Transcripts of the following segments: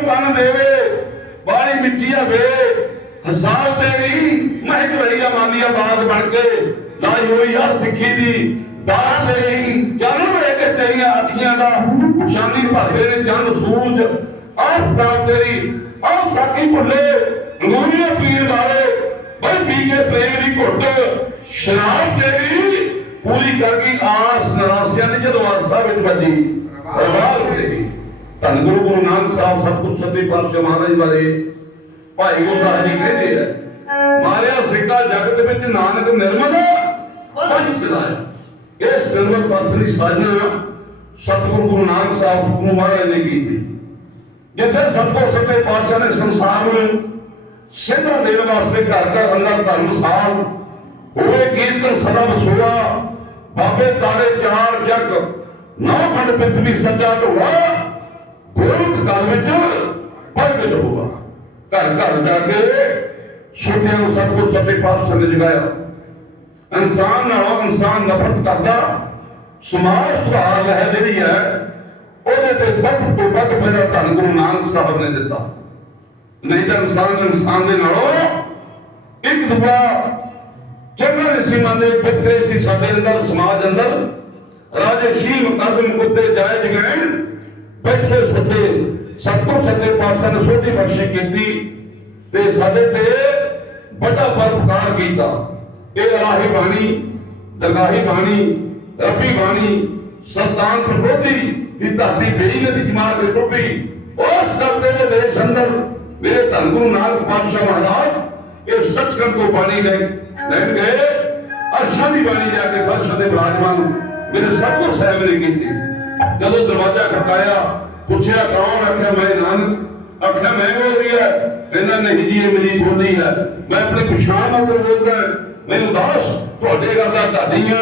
ਨੂੰ ਤਨ ਦੇਵੇ ਬਾਣੀ ਮਿੱਟੀ ਵੇ। ਹਸਾਲ ਤੇਰੀ ਮਹਿਕ ਰਹੀ ਆ ਮਾਨੀਆ ਬਾਤ ਬਣ ਕੇ। ਲਾਈ ਹੋਈ ਆ ਸਿੱਖੀ ਦੀ। ਦਾਤ ਤੇਰੀ ਜਨਮ ਵੇ ਕੇ ਤੇਰੀਆਂ ਅੱਖੀਆਂ ਦਾ ਸ਼ਾਨੀ ਭਰਦੇ ਨੇ ਜਨ ਸੂਝ। ਆਹ ਤਾਂ ਤੇਰੀ, ਆਹ ਸਾਕੀ ਭੁੱਲੇ। ਅੰਗੂਰੀਆਂ ਪੀਰ ਵਾਲੇ, ਬਈ ਪੀ ਕੇ ਪ੍ਰੇਮ ਦੀ ਘੁੱਟ। ਸ਼ਰਾਬ ਤੇਰੀ ਪੂਰੀ ਕਰ ਗਈ ਆਸ, ਨਰਾਸਿਆਂ ਦੀ ਜਦੋਂ ਆਸਾ ਵਿੱਚ ਵੱਜੀ। ਪ੍ਰਭਾਵ ਧੰਨ ਗੁਰੂ ਗੁਰੂ ਨਾਨਕ ਸਾਹਿਬ, ਸਤਿਗੁਰ ਸੱਚੇ ਪਾਤਸ਼ਾਹ ਮਹਾਰਾਜ ਬਾਰੇ ਭਾਈ ਗੋਤਾ ਜੀ ਕਹਿੰਦੇ ਆ, ਮਾਰਿਆ ਸਿੱਕਾ ਜਗਤ ਵਿੱਚ ਨਾਨਕ ਨਿਰਮਲ ਪੰਜ ਸਿਲਾਇਆ ਇਸ ਨਿਰਮਲ ਪੰਥ ਦੀ ਸਾਜਨਾ ਸਤਿਗੁਰੂ ਗੁਰੂ ਨਾਨਕ ਸਾਹਿਬ ਨੂੰ ਮਹਾਰਾਜ ਨੇ ਕੀਤੀ। ਜਿੱਥੇ ਸਤਿਗੁਰ ਸੱਚੇ ਪਾਤਸ਼ਾਹ ਨੇ ਸੰਸਾਰ ਨੂੰ ਸਿੱਧਾ ਦੇਣ ਵਾਸਤੇ ਘਰ ਘਰ ਅੰਦਰ ਧਰਮਸਾਲ ਹੋਵੇ ਕੀਰਤਨ ਸਦਾ ਵਸੂਆ ਬਾਬੇ ਤਾਰੇ ਚਾਰ ਜਗ, ਨੌ ਖੰਡ ਪ੍ਰਿਥਵੀ ਸੱਜਾ ਢੋਆ ਗੋਰਖ ਕਾਲ ਵਿੱਚ ਪ੍ਰਗਟ ਹੋਆ ਘਰ ਘਰ ਜਾ ਕੇ ਛੁੱਟਿਆਂ ਨੂੰ ਸਤਿਗੁਰ ਸੱਚੇ ਪਾਤਸ਼ਾਹ ਨੇ ਜਗਾਇਆ ਇਨਸਾਨ ਨਾਲੋਂ ਇਨਸਾਨ ਨਫ਼ਰਤ ਕਰਦਾ, ਸਮਾਜ ਸੁਧਾਰ ਲਹਿਰ ਜਿਹੜੀ ਹੈ, ਉਹਦੇ ਤੇ ਵੱਧ ਤੋਂ ਵੱਧ ਮੇਰਾ ਧੰਨ ਗੁਰੂ ਨਾਨਕ ਸਾਹਿਬ ਨੇ ਦਿੱਤਾ। ਨਹੀਂ ਤਾਂ ਇਨਸਾਨ ਇਨਸਾਨ ਦੇ ਨਾਲੋਂ ਇੱਕ ਦੂਆ ਚੰਗਾ ਨਿਸੀਮਾਂ ਦੇ ਫਿਕਰੇ ਸੀ ਸਾਡੇ ਅੰਦਰ, ਸਮਾਜ ਅੰਦਰ। ਰਾਜੇ ਸ਼ੀਲ, ਮੁਕਦਮ, ਕੁੱਤੇ, ਜਾਇਜ਼ ਬੈਠੇ ਸੁੱਤੇ ਸਤਿਗੁਰ ਸੱਚੇ ਪਾਤਸ਼ਾਹ ਨੇ ਸੋਢੀ ਬਖਸ਼ੀ ਕੀਤੀ ਤੇ ਸਾਡੇ ਤੇ ਵੱਡਾ ਪਰਪਕਾਰ ਕੀਤਾ। ਇਹ ਇਲਾਹੀ ਬਾਣੀ, ਦਰਗਾਹੀ ਬਾਣੀ, ਰੱਬੀ ਬਾਣੀ ਸਰਦਾਨ ਪ੍ਰਬੋਧੀ ਦੀ ਧਰਤੀ ਬੇਈ ਨਦੀ ਜਮਾਤ ਦੇ ਟੁੱਟੀ ਉਸ ਦਰਦੇ ਦੇ ਦੇਸ਼ ਅੰਦਰ ਮੇਰੇ ਧੰਨ ਗੁਰੂ ਨਾਨਕ ਪਾਤਸ਼ਾਹ ਮਹਾਰਾਜ, ਇਹ ਸੱਚਖੰਡ ਤੋਂ ਬਾਣੀ ਲੈ ਲੈਣ ਗਏ, ਅਰਸ਼ਾਂ ਦੀ ਬਾਣੀ ਜਾ ਕੇ ਫਰਸ਼ਾਂ ਦੇ ਬਿਰਾਜਮਾਨ ਮੇਰੇ ਸਤਿਗੁਰ ਸਾਹਿਬ ਨੇ ਕੀਤੀ। ਜਦੋਂ ਦਰਵਾਜ਼ਾ ਖੜਕਾਇਆ, ਪੁੱਛਿਆ, ਕੌਣ? ਆਖਿਆ, ਮੈਂ ਨਾਨਕ। ਆਖਿਆ, ਮੈਂ ਬੋਲਦੀ ਹੈ ਕਹਿੰਦਾ, ਨਹੀਂ ਜੀ, ਇਹ ਮੇਰੀ ਬੋਲੀ ਹੈ ਮੈਂ ਆਪਣੇ ਪਛਾਣ ਨਾਲ ਬੋਲਦਾ ਮੈਨੂੰ ਦਾਸ, ਤੁਹਾਡੇ ਗੱਲ ਤੁਹਾਡੀਆਂ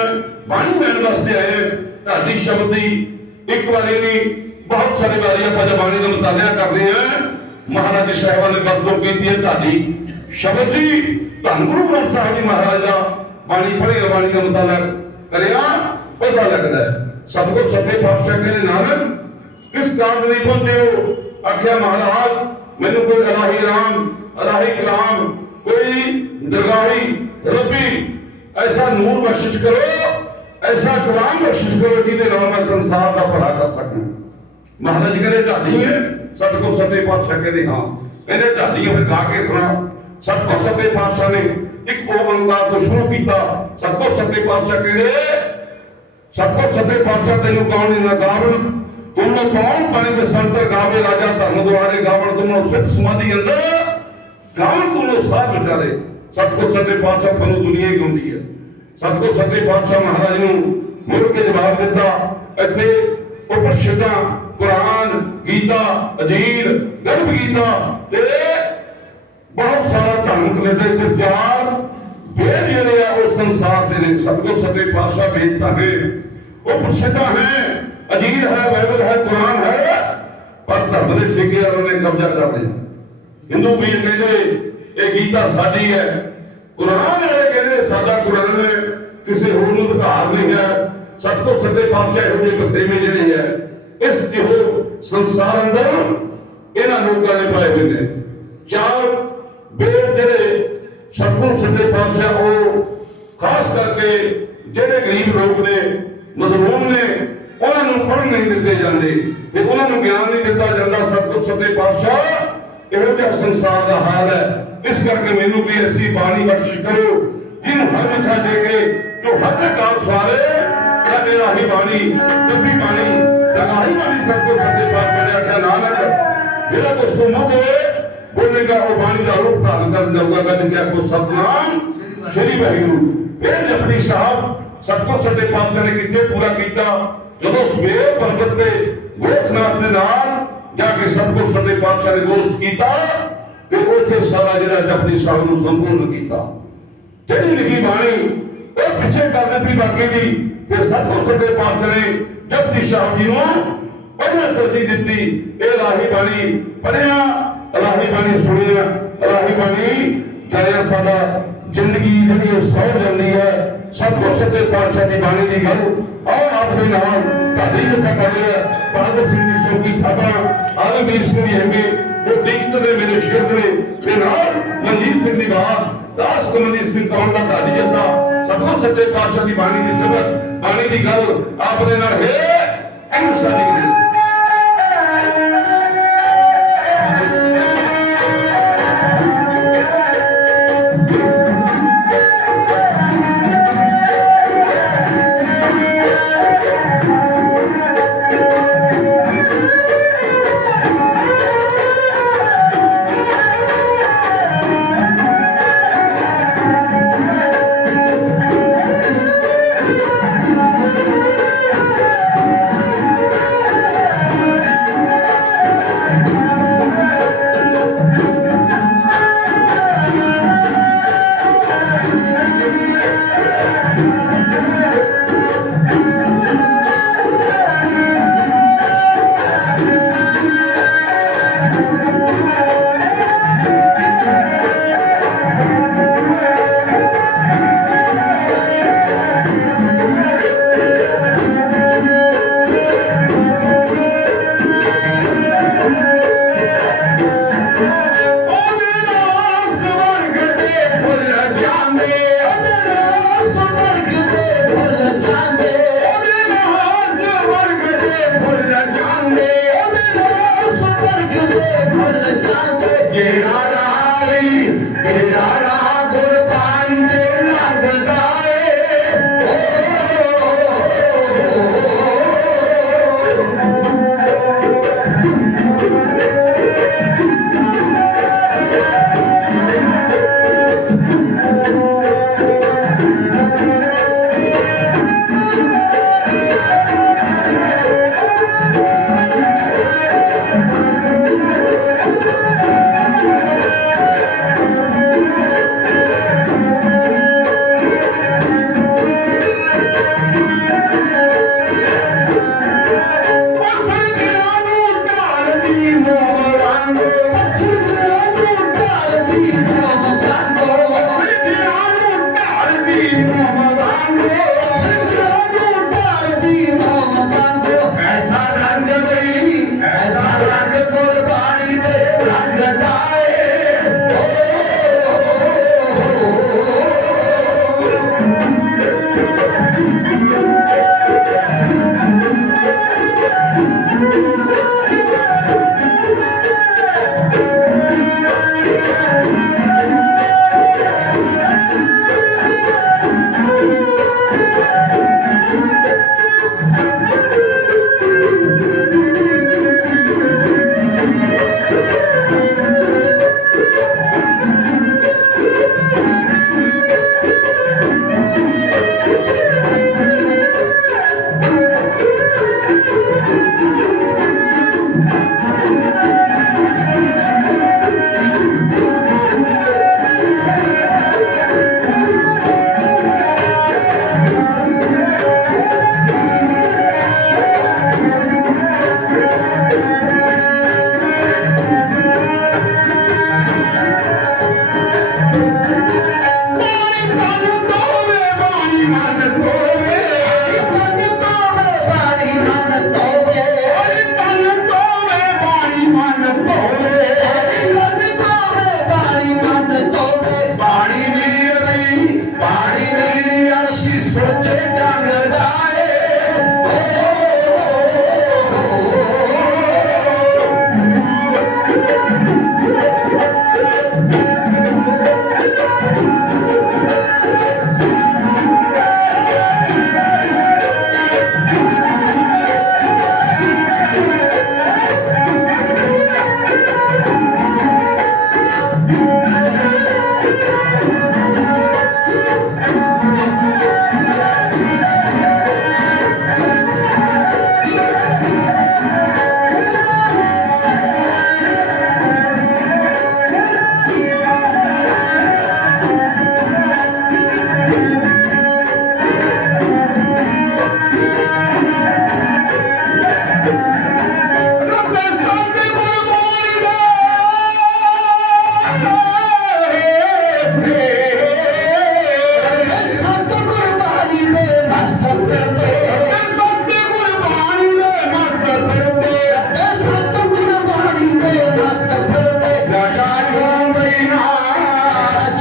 ਬਾਣੀ ਲੈਣ ਵਾਸਤੇ ਆਏ ਤੁਹਾਡੀ ਸ਼ਬਦ ਇੱਕ ਵਾਰੀ ਨਹੀਂ, ਬਹੁਤ ਸਾਰੇ ਵਾਰੀ ਆਪਾਂ ਜਦ ਬਾਣੀ ਦਾ ਮਤਾਲਿਆ ਕਰਦੇ ਹਾਂ ਮਹਾਰਾਜ ਜੀ ਸਾਹਿਬਾਨ ਨੇ ਬਦਲੋ ਕੀਤੀ ਹੈ ਤੁਹਾਡੀ ਸ਼ਬਦ ਦੀ ਧੰਨ ਗੁਰੂ ਗ੍ਰੰਥ ਸਾਹਿਬ ਜੀ ਮਹਾਰਾਜ ਦਾ ਬਾਣੀ ਪੜ੍ਹੇ, ਬਾਣੀ ਦਾ ਮਤਾਲਿਆ ਕਰਿਆ, ਪਤਾ ਲੱਗਦਾ ਹੈ ਸਤਿਗੁਰ ਸੱਚੇ ਪਾਤਸ਼ਾਹ ਕਹਿੰਦੇ ਨਾਨਕ ਕਿਸ ਕਾਰਨ ਲਈ ਪਹੁੰਚੇ ਹੋ ਆਖਿਆ ਮਹਾਰਾਜ ਮੈਨੂੰ ਕੋਈ ਇਲਾਹੀ ਰਾਮ ਇਲਾਹੀ ਕਲਾਮ ਕੋਈ ਦਰਗਾਹੀ ਰੱਬੀ ਐਸਾ ਨੂਰ ਬਖਸ਼ਿਸ਼ ਕਰੋ ਐਸਾ ਕਲਾਮ ਬਖਸ਼ਿਸ਼ ਕਰੋ ਜਿਹਦੇ ਨਾਲ ਮੈਂ ਸੰਸਾਰ ਦਾ ਭਲਾ ਕਰ ਸਕਾਂ ਮਹਾਰਾਜ ਜੀ ਕਹਿੰਦੇ ਢਾਡੀ ਹੈ ਸਤਿਗੁਰ ਸੱਚੇ ਪਾਤਸ਼ਾਹ ਕਹਿੰਦੇ ਹਾਂ ਕਹਿੰਦੇ ਢਾਡੀ ਹੈ ਫਿਰ ਗਾ ਕੇ ਸੁਣਾ ਸਤਿਗੁਰ ਸੱਚੇ ਪਾਤਸ਼ਾਹ ਨੇ ਇੱਕ ਓੰਕਾਰ ਤੋਂ ਸ਼ੁਰੂ ਕੀਤਾ ਸਤਿਗੁਰ ਸੱਚੇ ਪਾਤਸ਼ਾਹ ਕਹਿੰਦੇ ਸਤਿਗੁਰ ਸੱਚੇ ਪਾਤਸ਼ਾਹ ਤੈਨੂੰ ਕੌਣ ਨਹੀਂ ਨਾ ਗਾਵਣ ਤੁਮਨੂੰ ਕੌਣ ਪਾਣੀ ਦੇ ਸੰਤਰ ਗਾਵੇ ਰਾਜਾ ਧਰਮ ਦੁਆਰੇ ਗਾਵਣ ਤੁਮਨੂੰ ਸਿੱਧ ਸਮਾਧੀ ਅੰਦਰ? ਗਾਵਣ ਤੁਮਨੂੰ ਸਾਧ ਵਿਚਾਰੇ। ਸਤਿਗੁਰ ਸੱਚੇ ਦੁਨੀਆ ਹੀ ਗਾਉਂਦੀ ਹੈ। ਸਤਿਗੁਰ ਸੱਚੇ ਪਾਤਸ਼ਾਹ ਮਹਾਰਾਜ ਨੂੰ ਮੁੜ ਕੇ ਜਵਾਬ ਦਿੱਤਾ, ਇੱਥੇ ਉਪਰਸ਼ਦਾਂ ਕੁਰਾਨ, ਗੀਤਾ, ਅਜੀਰ, ਗਰਭ ਗੀਤਾ ਤੇ ਬਹੁਤ ਸਾਰਾ ਧਰਮ ਦੇ ਤੇ ਚਾਰ ਨੇ ਸਤਿਗੁਰ ਸੱਚੇ ਪਾਤਸ਼ਾਹ ਵੇਦਤਾ ਹੈ। ਉਹ ਪ੍ਰਸਿੱਧਾ ਹੈ, ਅਜੀਰ ਹੈ ਬਾਈਬਲ ਹੈ, ਕੁਰਾਨ ਹੈ, ਪਰ ਧਰਮ ਦੇ ਠੇਕੇ ਉਹਨਾਂ ਨੇ ਕਬਜ਼ਾ ਕਰ ਲਿਆ। ਹਿੰਦੂ ਵੀਰ ਕਹਿੰਦੇ, ਇਹ ਗੀਤਾ ਸਾਡੀ ਹੈ। ਕੁਰਾਨ ਇਹ ਕਹਿੰਦੇ, ਸਾਡਾ ਕੁਰਾਨ ਹੈ, ਕਿਸੇ ਹੋਰ ਨੂੰ ਅਧਿਕਾਰ ਨਹੀਂ ਹੈ। ਸਤਿਗੁਰ ਸੱਚੇ ਪਾਤਸ਼ਾਹ ਇਹੋ ਜਿਹੇ ਬਸੇਵੇਂ ਜਿਹੜੇ ਹੈ, ਇਸ ਇਹੋ ਸੰਸਾਰ ਅੰਦਰ ਇਹਨਾਂ ਲੋਕਾਂ ਨੇ ਪਾਏ ਹੋਏ ਨੇ। ਚਾਰ ਵੇਦ ਜਿਹੜੇ ਸਤਿਗੁਰ ਸੱਚੇ ਪਾਤਸ਼ਾਹ ਉਹ ਖਾਸ ਕਰਕੇ ਜਿਹੜੇ ਗਰੀਬ ਲੋਕ ਨੇ, ਮਜ਼ਲੂਮ ਨੇ, ਉਹਨਾਂ ਨੂੰ ਪੜ੍ਹਨ ਨਹੀਂ ਦਿੱਤੇ ਜਾਂਦੇ। ਤੇ ਉਹਨਾਂ ਨੂੰ ਗਿਆਨ ਨਹੀਂ ਦਿੱਤਾ ਜਾਂਦਾ ਸਤਿਗੁਰ ਸੱਚੇ ਪਾਤਸ਼ਾਹ, ਇਹੋ ਜਿਹਾ ਸੰਸਾਰ ਦਾ ਹਾਲ ਹੈ। ਇਸ ਕਰਕੇ ਮੈਨੂੰ ਵੀ ਐਸੀ ਬਾਣੀ ਬਖਸ਼ਿਸ਼ ਕਰੋ। ਜਿਹਨੂੰ ਹਰ ਮੱਥਾ ਦੇ ਕੇ, ਜੋ ਹਰ ਕਾਲ ਸਵਾਰੇ ਤਾਂ ਮੇਰਾ ਬਾਣੀ ਦਿੱਤੀ ਬਾਣੀ ਜਗਾਹੀ ਬਾਣੀ ਸਤਿਗੁਰ ਸੱਚੇ ਪਾਤਸ਼ਾਹ ਨੇ ਆਖਿਆ ਨਾਨਕ ਮੇਰਾ ਕੁਛ ਤੋਂ ਮੁਗੇ ਬੋਲੇਗਾ, ਉਹ ਬਾਣੀ ਦਾ ਰੂਪ ਧਾਰਨ ਕਰਨ ਜਾਊਗਾ। ਕਦ ਕਿਆ ਕੋ ਸਤਨਾਮ, ਸ਼੍ਰੀ ਵਾਹਿਗੁਰੂ। ਫਿਰ ਜਪਨੀ ਸਾਹਿਬ ਸਤਿਗੁਰ ਸੱਚੇ ਪਾਤਸ਼ਾਹ ਨੇ ਕਿੱਥੇ ਪੂਰਾ ਕੀਤਾ। ਜਦੋਂ ਸਵੇਰ ਪਰਬਤ ਤੇ ਗੋਖਨਾਥ ਦੇ ਨਾਲ ਜਾ ਕੇ ਸਤਿਗੁਰ ਸੱਚੇ ਪਾਤਸ਼ਾਹ ਨੇ ਦੋਸਤ ਕੀਤਾ ਤੇ ਉੱਥੇ ਸਾਰਾ ਜਿਹੜਾ ਜਪਨੀ ਸਾਹਿਬ ਨੂੰ ਸੰਪੂਰਨ ਕੀਤਾ। ਜਿਹੜੀ ਲਿਖੀ ਬਾਣੀ, ਉਹ ਪਿੱਛੇ ਕਰ ਦਿੱਤੀ ਬਾਕੀ ਦੀ ਤੇ ਸਤਿਗੁਰ ਸੱਚੇ ਪਾਤਸ਼ਾਹ ਨੇ ਜਪਨੀ ਸਾਹਿਬ ਜੀ ਨੂੰ ਪਹਿਲਾਂ ਤਰਜੀਹ ਦਿੱਤੀ। ਇਹ ਰਾਹੀ ਬਾਣੀ ਪੜਿਆ ਰਾਹੀ ਬਾਣੀ ਸੁਣਿਆ, ਰਾਹੀ ਬਾਣੀ ਜਾਇਆ ਸਾਡਾ ਜ਼ਿੰਦਗੀ ਜਿਹੜੀ ਸੌ ਜਾਂਦੀ ਹੈ ਸਤਿਗੁਰ ਸੱਚੇ ਪਾਤਸ਼ਾਹ ਦੀ ਬਾਣੀ ਦੀ ਗੱਲ। ਔਰ ਆਪ ਨਾਲ, ਤੁਹਾਡੀ ਜਿੱਥੇ ਬੋਲਿਆ ਬਾਦਰ ਸਿੰਘ ਦੀ ਚੌਕੀ ਥਾਪਾ, ਆਲਮੀਰ ਸਿੰਘ ਦੀ ਹੈਗੇ। ਉਹ ਡੀਕਟ ਨੇ ਮੇਰੇ ਸ਼ੇਰ ਨੇ। ਤੇ ਨਾਲ ਮਨਜੀਤ ਸਿੰਘ ਦੀ ਬਾਤ, ਦਾਸ ਕਮਲਜੀਤ ਸਿੰਘ ਕੌਣ ਦਾ ਤੁਹਾਡੀ ਜੱਤਾ ਸਤਿਗੁਰ ਸੱਚੇ ਪਾਤਸ਼ਾਹ ਦੀ ਬਾਣੀ ਦੀ ਸਬਰ ਬਾਣੀ ਦੀ ਗੱਲ ਆਪਣੇ ਨਾਲ। ਹੈ, ਇਹਨੂੰ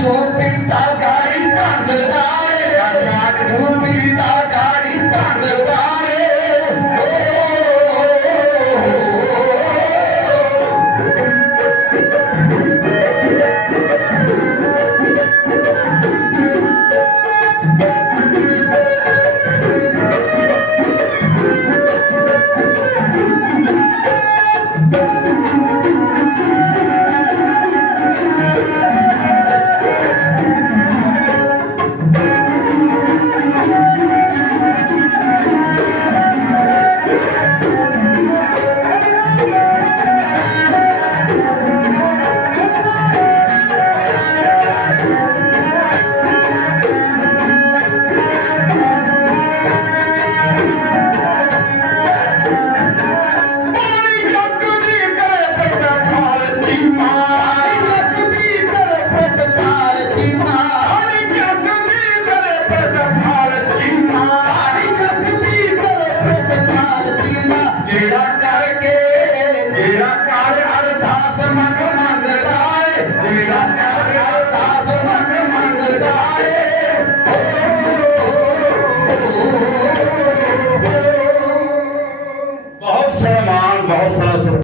serpiente ਜਿਹੜਾ